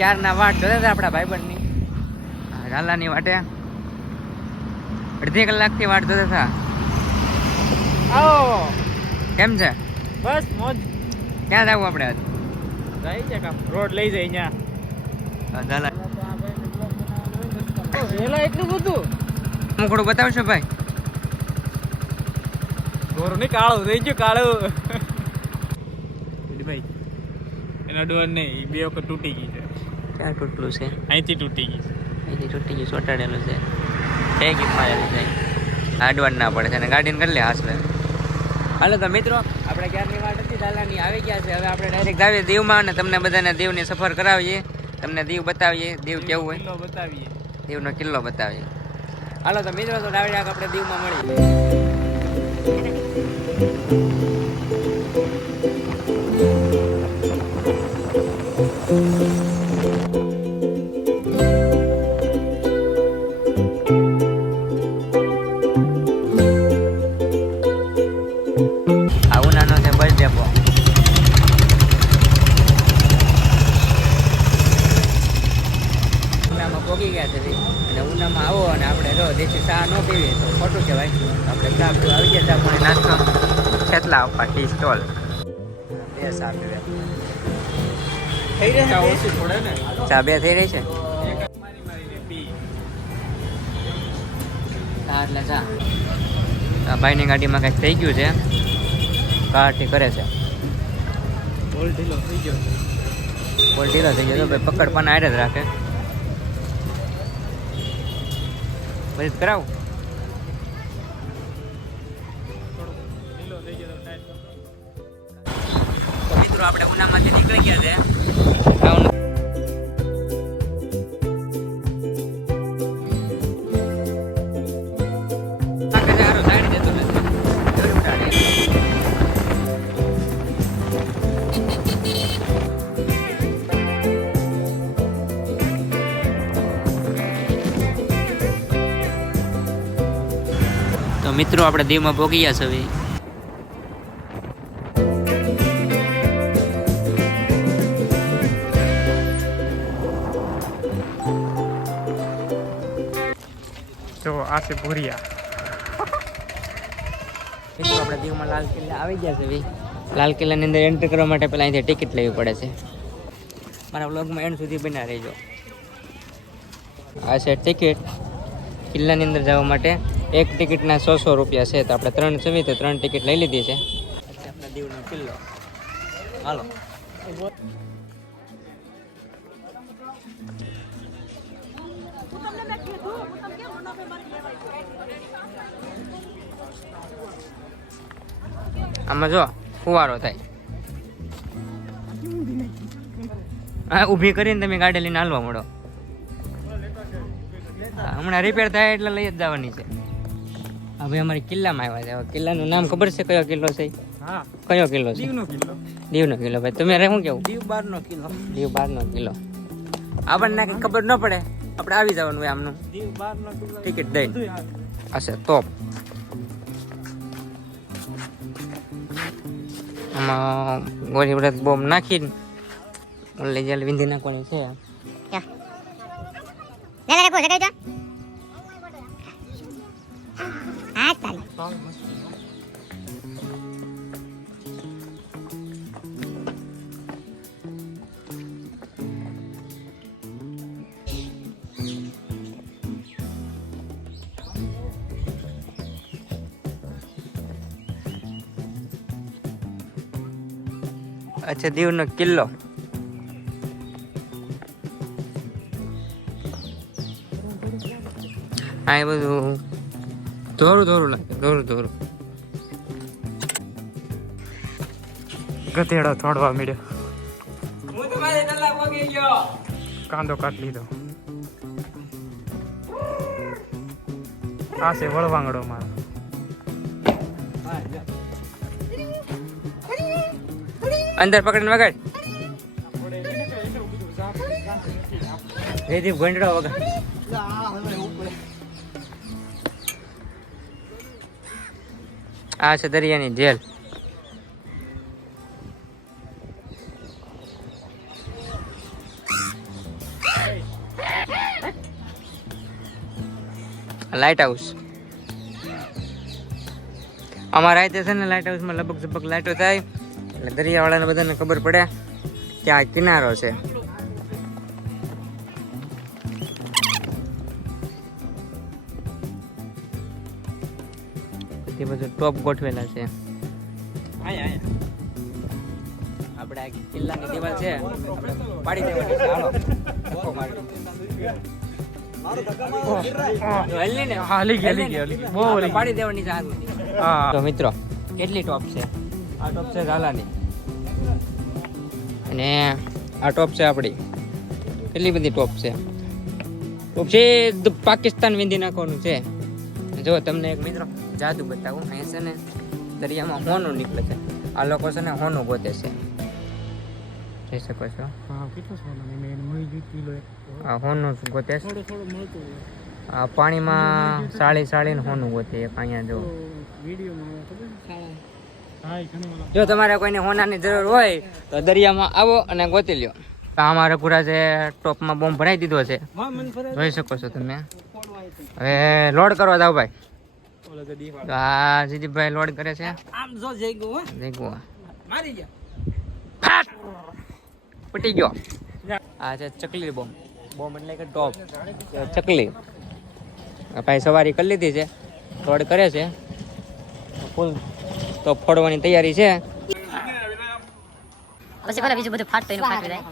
ક્યારના વાટ જોતા હતા આપણા ભાઈબંધની ઝાલાની વાટે અડધી કલાકથી વાટ જોતા હતા. આવો કેમ છે? બસ મોજ. ક્યાં જવું આપણે આજ? જાય છે કામ રોડ લઈ જાય અહીંયા ઝાલા વેલા એટલું બધું થોડું બતાવશો ભાઈ? ગોરું નહીં કાળું થઈ ગયું કાળું ભાઈ એના ડોર નહીં બે વખત તૂટી ગઈ છે. ક્યાં તૂટલું છે? અહીંથી તૂટી ગઈ છે. અહીંથી તૂટી ગયું ચોટાડેલું છે. ટેગી મારેલું છે. આડવાન ના પડે છે અને ગાડીને કરી લે હાસવે. હાલો તો મિત્રો આપણે ક્યારની વાટ હતી ઝાલાની આવી ગયા છે. હવે આપણે ડાયરેક્ટ આવીએ દીવમાં અને તમને બધાને દીવની સફર કરાવીએ, તમને દીવ બતાવીએ, દીવ કેવું હોય કિલ્લો બતાવીએ, દીવનો કિલ્લો બતાવીએ. હાલો તો મિત્રો તો ડાયરેક્ટ આપણે દીવમાં મળીએ. આ ઉનાનો છે બસ ડેપો. ઉનામાં પોગી ગયા છે અને ઉનામાં આવો અને આપણે જો દેશી ચા ન પીવી તો ખોટું કહેવાય. આપણે ચા પીવા આવી ગયા ચા પાણી નાસ્તો છેતલા આપવા ટી સ્ટોલ બે ચા પીવે થઈ રહે ચા ઓછી થોડે ને ચા બે થઈ રહી છે. મારી મારીને પી ચા એટલે ચા. આ ભાઈની ગાડીમાં કંઈક થઈ ગયું છે, કારથી કરે છે. બોલ ઢીલો થઈ ગયો. બોલ ઢીલો થઈ ગયો તો ભાઈ પકડ પણ આરે જ રાખે. પછી કરાવું ઢીલો થઈ ગયો તો ટાઈટ તો મિત્રો આપણે ઉનામાંથી નીકળી ગયા છે. તો મિત્રો આપણે દીવમાં પહોંચી ગયા છે હવે. જો આ છે ભૂરિયા. મિત્રો આપણે દીવમાં લાલ કિલ્લા આવી ગયા છે ભાઈ. લાલ કિલ્લાની અંદર એન્ટ્રી કરવા માટે પહેલાં અહીંથી ટિકિટ લેવી પડે છે. મારા વ્લોગમાં એન્ડ સુધી બન્યા રહેજો. આ છે ટિકિટ કિલ્લાની અંદર જવા માટે. એક ટિકિટના 100 રૂપિયા છે. તો આપણે 3 જવી તો 3 ટિકિટ લઈ લીધી છે. આપણા દીવનો કિલ્લો હાલો. આમાં જો ફુવારો થાય. હા ઊભી કરીને તમે ગાડી લઈને હાલવા મળો. હમણાં રિપેર થાય એટલે લઈ જ જવાની છે. હવે અમારી કિલ્લામાં આવ્યા છે. કિલ્લાનું નામ ખબર છે? કયો કિલ્લો છે? હા કયો કિલ્લો છે? દીવનો કિલ્લો. દીવનો કિલ્લો. ભાઈ તમે શું કેવું? દીવ 12 નો કિલ્લો. દીવ 12 નો કિલ્લો. આપણને કંઈ ખબર ન પડે, આપણે આવી જવાનું હોય આમનું. દીવ 12 નો કિલ્લો ટિકિટ દઈ બધું આવે. હશે તોપ. આમાં ગોળી વ્રત બોમ્બ નાખીને ઓલી જેલ વિંધી નાખવાની છે. અચ્છા દીવનો કિલ્લો. આ એ બધું ધોરું ધોરું લાગે. ધોરું ગધેડો થોડવા મળ્યો. હું તમારે કલાક પગી ગયો. કાંદો કાઢ લીધો. આ છે વળવાંગડો મારો. અંદર પકડીને વગાડ. રેદી ઘંટડો વગાડ. આ છે દરિયાની જેલ. લાઇટ હાઉસ અમારા રીતે છે ને લાઇટ હાઉસમાં લગભગ ઝબક લાઇટો થાય એટલે દરિયાવાળાને બધાને ખબર પડે કે આ કિનારો છે. તે બધું ટોપ ગોઠવેલા છે. આપણે આ કિલ્લાની દિવાલ છે આપણે પાડી દેવાની છે. હાલો ધક્કો મારી. હલી ને હાલી ગઈ બહુ ઓલી. પાડી દેવાની છે આગળ. હા તો મિત્રો કેટલી ટોપ છે? આ ટોપ છે ઝાલાની અને આ ટોપ છે આપણી. કેટલી બધી ટોપ છે. ટોપ છે પાકિસ્તાન વિંધી નાખવાનું છે. જો તમને એક મિત્રો જાદુ બતાવું. અહીં છે ને દરિયામાં હોનું નીકળે છે. આ લોકો છે ને હોનું ગોતે છે. જોઈ શકો છો આ હોનું ગોતે છે. આ પાણીમાં સાળીને હોનું ગોતે એક. અહીંયા જો જો તમારે કોઈને હોનાની જરૂર હોય તો દરિયામાં આવો અને ગોતી લ્યો. અમારા પૂરા જે ટોપમાં બોમ્બ ભરાઈ દીધો છે જોઈ શકો છો તમે. હવે લોડ કરવા જાવ ભાઈ. તો આ જીદીપભાઈ લોડ કરે છે. પટી ગયો. આ છે ચકલી બોમ્બ. બોમ્બ એટલે કે ટોપ ચકલી. ભાઈ સવારી કરી લીધી છે. લોડ કરે છે ફૂલ. તો ફોડવાની તૈયારી છે. પછી ભલે બીજું બધું ફાટતું એનું ફાટી જાય.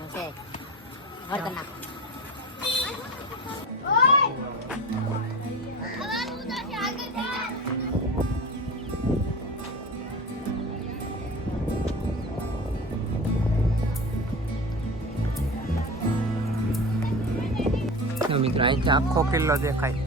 મિત્રો અહીંથી આખો કિલ્લો દેખાય.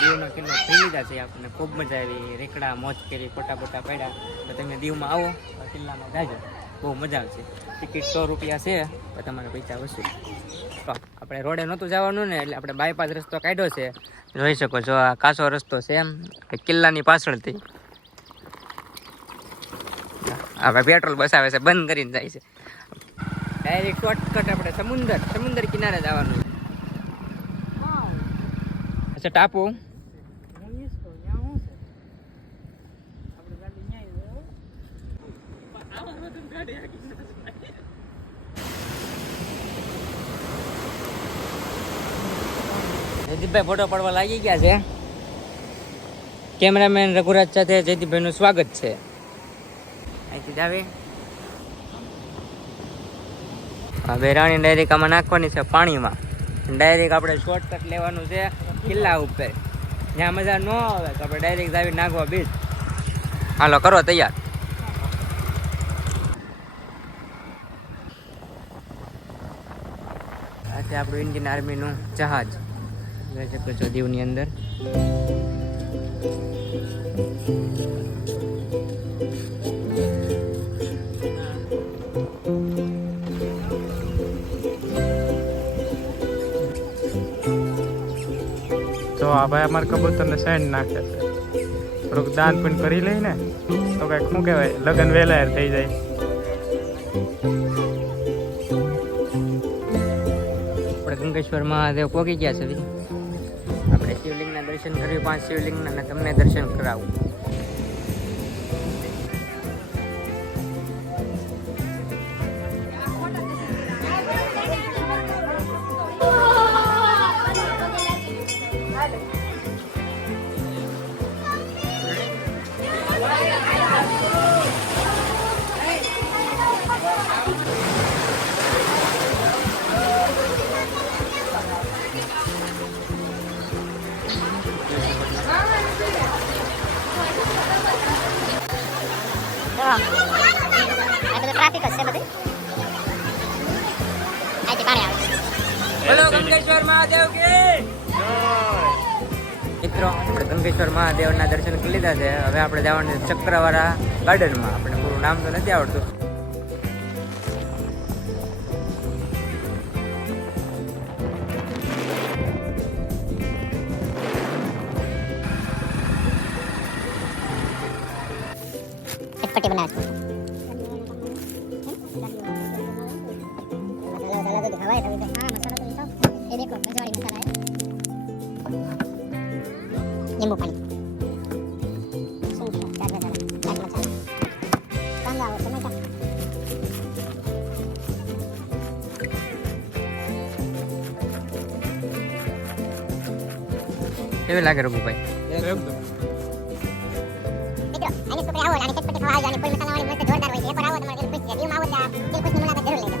દીવનો કિલ્લો ફરી લીધા છે. આપણને ખૂબ મજા આવી. રેકડા મોજ કરી, ફોટા પડ્યા. તો તમે દીવમાં આવો કિલ્લામાં જાજો, બહુ મજા આવશે. ટિકિટ 100 રૂપિયા છે તો તમારા પૈસા વસૂલ. તો આપણે રોડે નહોતું જવાનું ને એટલે આપણે બાયપાસ રસ્તો કાઢ્યો છે. જોઈ શકો છો આ કાચો રસ્તો છે એમ કિલ્લાની પાછળથી. હવે પેટ્રોલ બસ આવે છે, બંધ કરીને જાય છે. ડાયરેક્ટ શોર્ટકટ આપણે સમુદ્ર કિનારે જવાનું. અચ્છા ટાપુ જયદીપભાઈ ફોટો પડવા લાગી ગયા છે. કેમેરામેન રઘુરાજ સાથે જયદીપભાઈનું સ્વાગત છે. અહીંથી જ આવે હવે રાણી ડાયરેક્ટ આમાં નાખવાની છે પાણીમાં. ડાયરેક્ટ આપણે શોર્ટકટ લેવાનું છે કિલ્લા ઉપર. જ્યાં મજા ન આવે તો આપણે ડાયરેક્ટ આવી નાખવા બીજ. હાલો કરો તૈયાર. આ છે આપણું ઇન્ડિયન આર્મીનું જહાજ. જોઈ શકો છો દીવની અંદર. તો આ ભાઈ અમારે કબૂતરને સેન્ડ નાખે છે. થોડુંક દાન પણ કરી લઈને તો કઈક શું કહેવાય લગ્ન વહેલા થઈ જાય. આપણે ગંગેશ્વર મહાદેવ પહોંચી ગયા છે. આપણે શિવલિંગના દર્શન કર્યું, 5 શિવલિંગના, અને તમને દર્શન કરાવું. ટ્રાફિક હશે બધે. અહીંથી પાણી આવે. બોલો ગંગેશ્વર મહાદેવ કી મિત્રો. આપણે ગંગેશ્વર મહાદેવના દર્શન કરી લીધા છે. હવે આપણે જવાનું છે ચક્રવાળા ગાર્ડનમાં. આપણે પૂરું નામ તો નથી આવડતું. बनाया था मसाला तो दिखावा है तभी तो। हाँ मसाला तो दिखाओ, ये देखो मेजवाड़ी मसाला है, नींबू पानी, चाट मसाला, कांदा और टमाटर। કેવી લાગે રઘુભાઈ? એકદમ મિત્રો આને સુપરે આવો અને ચટપટી ખાવા આવજો અને ફૂલ મસાલાવાળી મસ્ત જોરદાર હોય છે. એકવાર આવો તમારે દિલ ખુશ થઈ જાય. દીવમાં આવો તો દિલ ખુશની મુલાકાત જરૂર લેજો.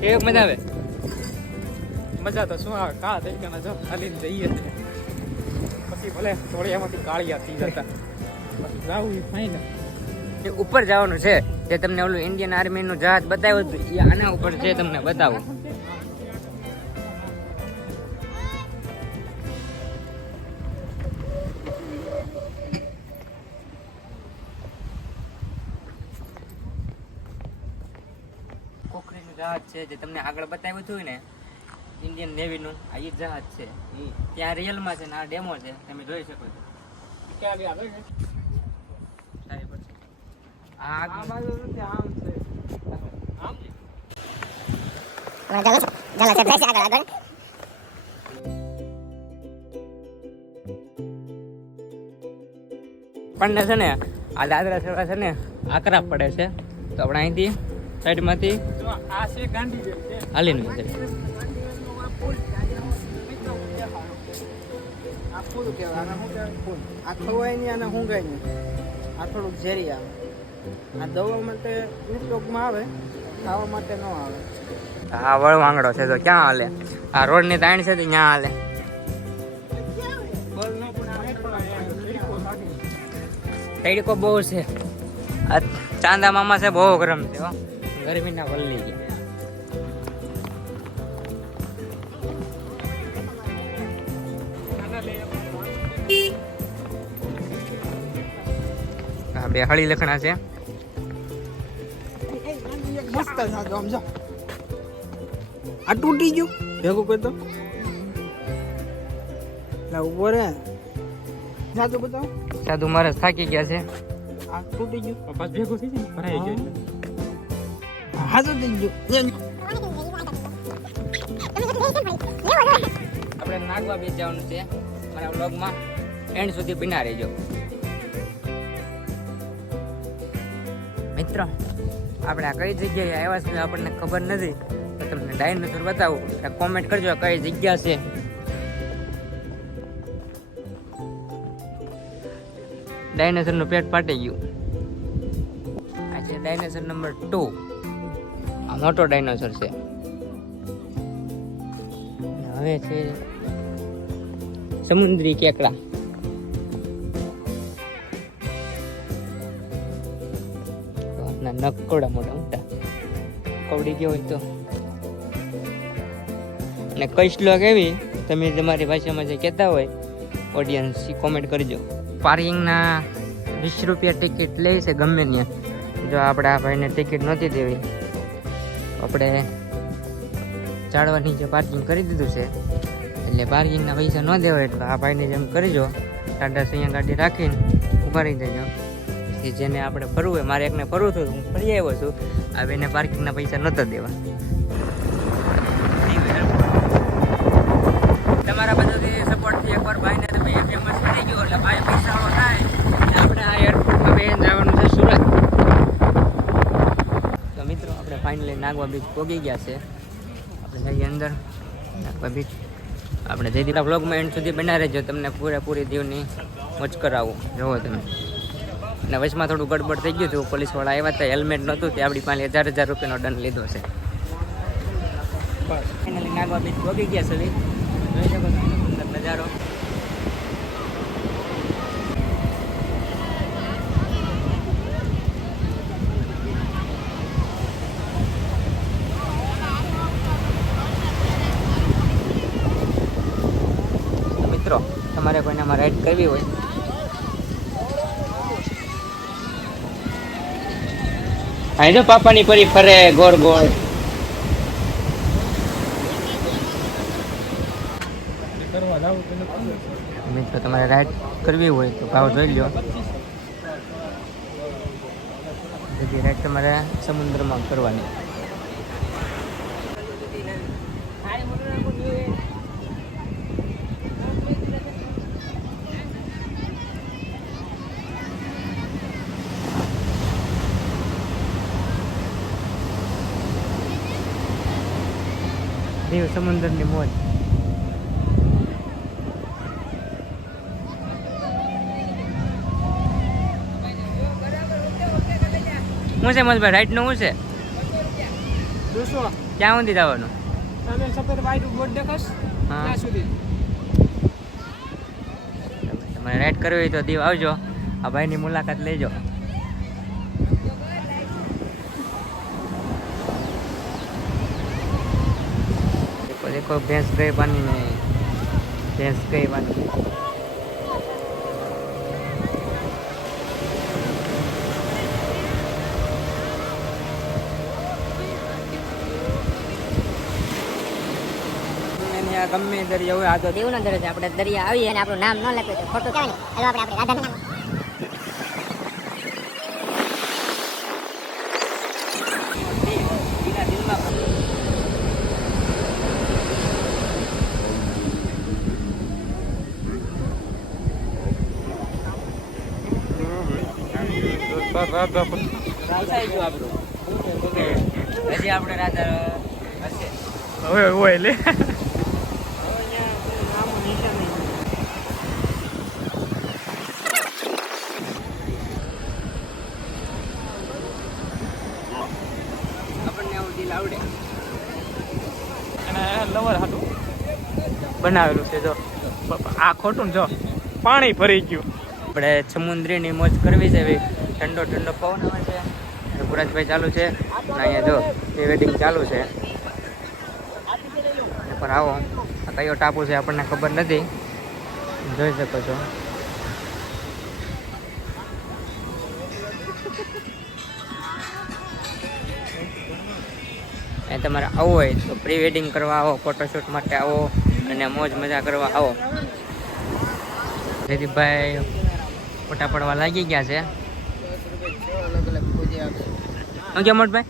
કેવી મજા આવે? મજા તો શું આવે, કા થઈ ગયા જો હાલીને જઈએ છીએ. પછી ભલે થોડીયામાંથી કાળિયા થઈ જતા પછી જાવું ફાઈન. એ ઉપર જવાનું છે, જે તમને ઓલું ઇન્ડિયન આર્મીનું જહાજ બતાવ્યું હતું એ આના ઉપર છે, તમને બતાવું. કોકરીનું જહાજ છે જે તમને આગળ બતાવ્યું હતું ને ઇન્ડિયન નેવીનું, આ એ જહાજ છે. ત્યાં રિયલમાં છે ને આ ડેમો છે, તમે જોઈ શકો છો. ક્યાં ગયા આવે આ આ બાજુ નથી, આમ છે આમ ચાલો ચાલો સાહેબ જાય છે આગળ આગળ. પણ છે ને આ દાદરા સડવા છે ને આકરા પડે છે, તો આપણે અહીંથી સાઈડમાંથી જો આ છે ગાંધી જેમ છે હાલીને નીકળીએ. આ ફૂલ કહેવાય, આને શું કહેવાય? ફૂલ. આ ખવાય નહીં, આને ઊંઘાય નહીં. આ થોડુંક ઝેરી આવે. આ દવા માટે ઉપયોગમાં આવે, ખાવા માટે ન આવે. આ વળવાંગડો છે તો ક્યાં હાલે? આ રોડની તાણ છે તો ત્યાં હાલે. બળ ન પણ આ નહીં પણ આ તરીકો લાગે. તડકો બહુ છે, આ ચાંદા મામા છે, બહુ ગરમ છે હો, ગરમીના વલ્લી ગયા. આ બે હળી લખણા છે. મસ્ત સાદો આમ જો. આ તૂટી ગયું ભેગું કરતો લા ઉભો રે જાતો બતાવો. સાધુ મહારાજ થાકી ગયા છે. આ તૂટી ગયું, પાછ ભેગું થઈ જાય ભરાઈ જાય. હાજો થઈ ગયું. આપણે નાગવા બીચ જવાનું છે, મારા વ્લોગમાં એન્ડ સુધી બિના રહેજો. મિત્રો આપણે આ કઈ જગ્યાએ આવ્યા છીએ આપણને ખબર નથી, તો તમને ડાયનોસોર બતાવું, કોમેન્ટ કરજો કઈ જગ્યા છે. ડાયનોસરનું પેટ ફાટી ગયું. આ છે ડાયનોસર નંબર 2. આ મોટો ડાયનોસર છે. હવે છે સમુદ્રી કેકડા. નકોડા મોટા મોટા કવડી ગયો હોય તો. અને કઈ શ્લોક એવી તમે તમારી ભાષામાં જે કહેતા હોય ઓડિયન્સ એ કોમેન્ટ કરજો. પાર્કિંગના 20 રૂપિયા ટિકિટ લે છે ગમે ત્યાં. જો આપણે આ ભાઈને ટિકિટ નહોતી દેવી, આપણે ચાળવાની જે પાર્કિંગ કરી દીધું છે, એટલે પાર્કિંગના પૈસા ન દેવાય. એટલે આ ભાઈને જેમ કરજો, ટાટા અહીંયા ગાડી રાખીને ઊભા રહી દેજો. જેને આપણે ફરવું હોય, મારે એકને ફરવું હતું, હું ફરી આવ્યો છું. આ બેને પાર્કિંગના પૈસા નહોતા દેવા. તમારા બધાથી સપોર્ટથી એકવાર ભાઈને તો ભાઈ ફેમસ થઈ ગયો, એટલે ભાઈ પૈસાવાળો થાય એટલે આપણે આ એરપોર્ટમાં બેન જવાનું છે સુરત. તો મિત્રો આપણે ફાઇનલી નાગવા બીચ પહોંચી ગયા છે. આપણે જઈએ અંદર નાગવા બીચ. આપણે જઈ દીધા બ્લોગમાં એન્ડ સુધી બના રહેજો, તમને પૂરેપૂરી દીવની મોજ કરાવું. જોવો તમે. અને વચમાં થોડું ગડબડ થઈ ગયું હતું, પોલીસવાળા આવ્યા હતા, હેલ્મેટ નહોતું, તે આપણી પાસે 1000 રૂપિયાનો દંડ લીધો છે. ફાઇનલી નાગવા બીચ પહોંચી ગયા છે. જોઈ શકો છો સુંદર નજારો. મિત્રો તમારે કોઈને આમાં રાઈડ કરવી હોય અહીં જો પાપાની પરી ફરે ગોળ ગોળ. મિત્રો તમારે રાઈડ કરવી હોય તો ભાવ જોઈ લો. બધી રાઈડ તમારે સમુદ્રમાં કરવાની. દીવ સમુદ્રની મોજ. શું છે મજભાઈ રાઈડનું શું છે? 200 ક્યાં સુધી જવાનું? સામે સફેદ વાઈટ બોર્ડ દેખાશ હા. ત્યાં સુધી. તમારે રાઈડ કરવી હોય તો દીવ આવજો, આ ભાઈની મુલાકાત લેજો. देखो देखो भैंस गए पानी में, भैंस गई पानी में. ગમે દરિયા હોય આ તો દેવનો દરિયો છે. આપણે દરિયા આવીએ અને આપણું નામ ન લખ્યું તો ખોટું કહેવાય ને. હાલો આપણે રાધાનું નામ ચાલસાઈ ગયું આપણું. હજી આપણે રાધા હશે. હવે હોય લે આપણને આવું દિલ આવડે. અને લવર હાટું બનાવેલું છે જો. આ ખોટું ને જો પાણી ભરી ગયું. આપણે સમુદ્રીની મોજ કરવી છે ભાઈ. ઠંડો ઠંડો પવન આવે છે. અને પુરાજભાઈ ચાલુ છે અને અહીંયા જો એ વેડિંગ ચાલુ છે. પણ આવો આ કયો ટાપુ છે આપણને ખબર નથી, જોઈ શકો છો. એ તમારે આવવું હોય તો પ્રી વેડિંગ કરવા આવો, ફોટોશૂટ માટે આવો અને મોજ મજા કરવા આવો. જયદીપભાઈ ફોટા પડવા લાગી ગયા છે. અલગ અલગ પોઝે આપશે. શું કે મોટભાઈ?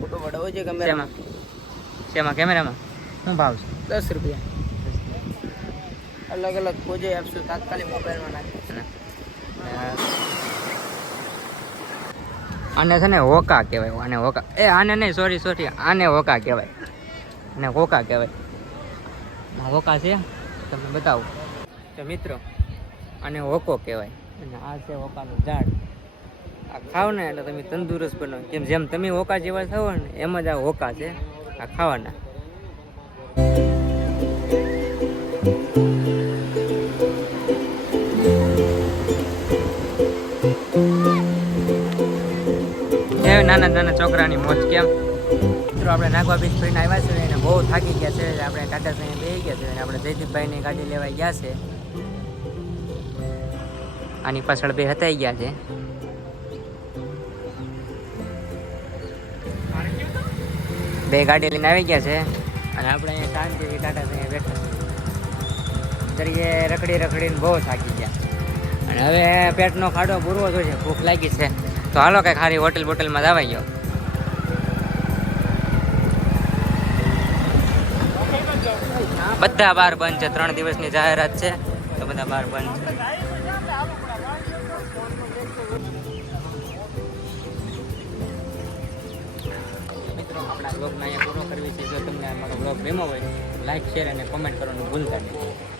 ફોટો પડાવો છે શેમાં કેમેરામાં. શેમાં કેમેરામાં શું ભાવ છે? 10 રૂપિયા. અલગ અલગ પોઝે આપશું, તાત્કાલિક મોબાઈલમાં નાખી. આને છે ને હોકા કહેવાય. આને હોકા આને નહીં, સોરી આને હોકા કહેવાય. અને હોકા કહેવાય. આ હોકા છે તમને બતાવું તો મિત્રો, આને હોકો કહેવાય. અને આ છે હોકાનું ઝાડ. આ ખાવ ને એટલે તમે તંદુરસ્ત બનો. જેમ તમે હોકા જેવા થાવ ને એમ જ આ હોકા છે, આ ખાવાના. નાના નાના છોકરાની મોજ કેમ. મિત્રો આપણે નાગવા બીચ ફરીને આવ્યા છે અને બહુ થાકી ગયા છે. આપણે ટાટા સાઈ બેસી ગયા છે અને આપણે જયદીપભાઈની ગાડી લેવા ગયા છે. આની પાછળ બે હતાઈ ગયા છે. બે ગાડી લઈને આવી ગયા છે અને આપણે અહીંયા શાંતિથી ટાટા સાઈ બેઠા તરીકે રખડીને બહુ થાકી ગયા. અને હવે પેટનો ખાડો પૂરવો જોઈએ, ભૂખ લાગી છે. તો હાલો કંઈક સારી હોટલમાં જવાઈ ગયો. બધા બાર બંધ છે. 3 દિવસની જાહેરાત છે તો બધા બાર બંધ છે. મિત્રો આપણા બ્લોગને અહીંયા પૂરો કરવી છે. જો તમને મારો બ્લોગ ગમ્યો હોય લાઈક શેર અને કોમેન્ટ કરવાનું ભૂલતા નહીં.